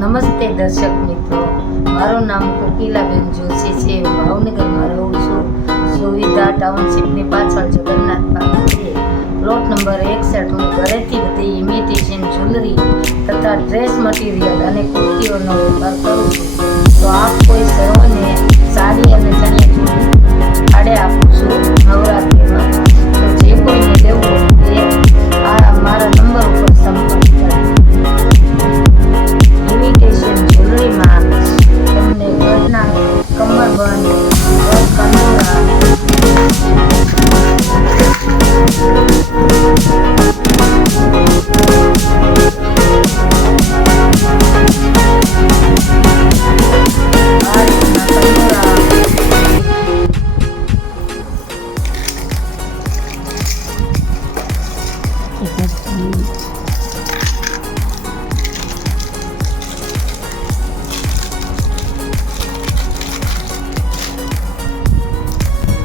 નમસ્તે દર્શક મિત્રો, મારું નામ કોકિલાબેન જોશી છે. ભાવનગરમાં રહું છું. સુવિધા ટાઉનશીપની પાછળ જગન્નાથ પાર્ક છે. Plot number 61. હું ઘરેથી બધી ઇમિટેશન જ્વેલરી તથા ડ્રેસ મટીરિયલ અને કુર્તીઓનો વેપાર કરું છું. તો આપ કોઈ સર્વને સાડી અને ચણિયાચોળી ભાડે આપું છું નવરાત્રિમાં. તો જે કોઈને લેવું હોય તે મારા નંબર ઉપર સંપર્ક કરે. ઇમિટેશન જ્વેલરીમાં તમને ગળના કમરબંધ, કંદોરા,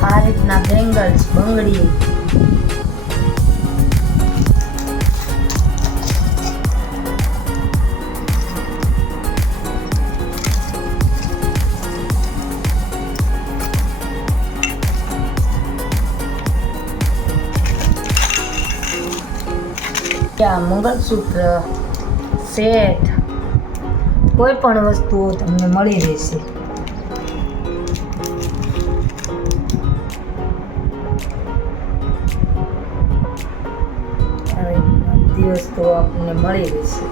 આ રીતના બેંગલ્સ, બંગડી, મંગળસૂત્ર, સેટ, કોઈ પણ વસ્તુઓ તમને મળી રહેશે. બધી વસ્તુઓ આપણને મળી રહેશે.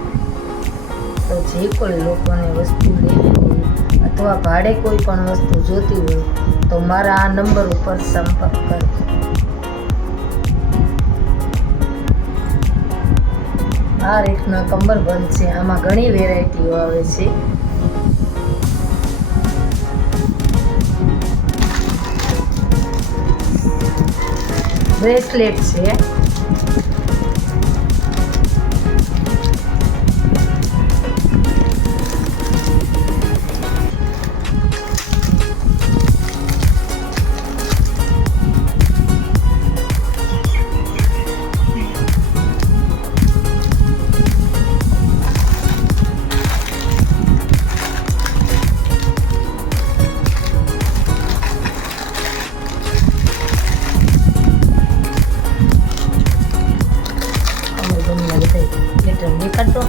તો જે કોઈ લોકોને વસ્તુ લેવી હોય અથવા ભાડે કોઈ પણ વસ્તુ જોતી હોય તો મારા આ નંબર ઉપર સંપર્ક કરો. આ રીતના કમરબંધ છે. આમાં ઘણી વેરાયટીઓ આવે છે. બ્રેસલેટ છે. દેખાડતો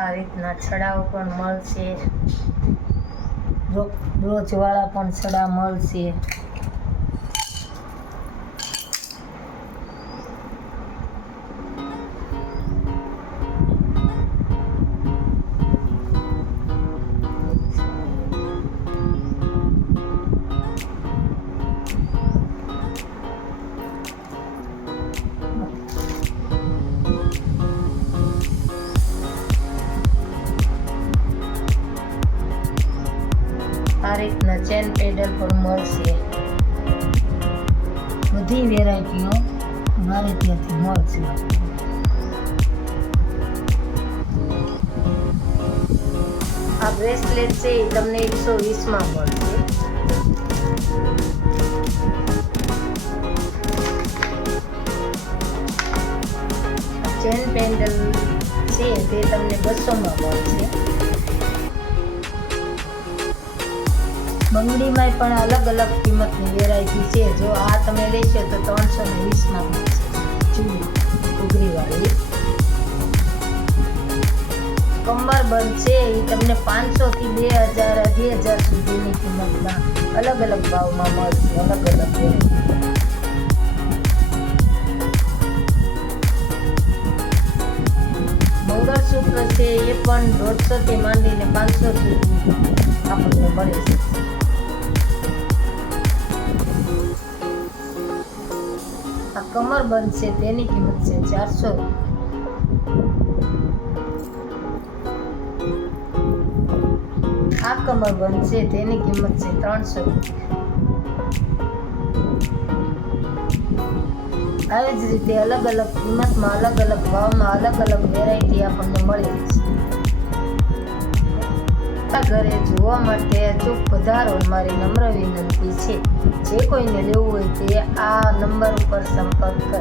આ રીતના છડાઓ પણ મળશે. બ્રોચવાળા પણ છડા મળશે. આ રીતના ચેન પેડલ પણ મળશે. બધી વેરાયટીઓ મારે ત્યાંથી મળશે. આ બ્રેસલેટ છે એ તમને 120માં મળશે. ચેન પેન્ડલ છે તે તમને 200માં મળશે. બંગડીમાં પણ અલગ અલગ કિંમતની વેરાયટી છે. જો આ તમે લેશો તો 320માં મળશે. ઉઘરીવાળી કમરબંધ છે એ તમને 500 થી 2000, 2000 સુધીની કિંમતમાં અલગ અલગ ભાવમાં મળશે. અલગ અલગ વેરાયટી. મંગળસૂત્ર છે એ પણ 150 થી માંડીને 500 સુધી આપણને મળે છે. આ કમરબંધ છે તેની કિંમત છે 400. કમરબંધ છે તેની કિંમત છે 300 રૂપિયા. આવી જ રીતે અલગ અલગ કિંમતમાં અલગ અલગ ભાવમાં અલગ અલગ વેરાયટી આપણને મળી છે. ઘરે જોવા માટે અચૂક પધારો. મારી નમ્ર વિનંતી છે જે કોઈને લેવું હોય તે આ નંબર ઉપર સંપર્ક કરે.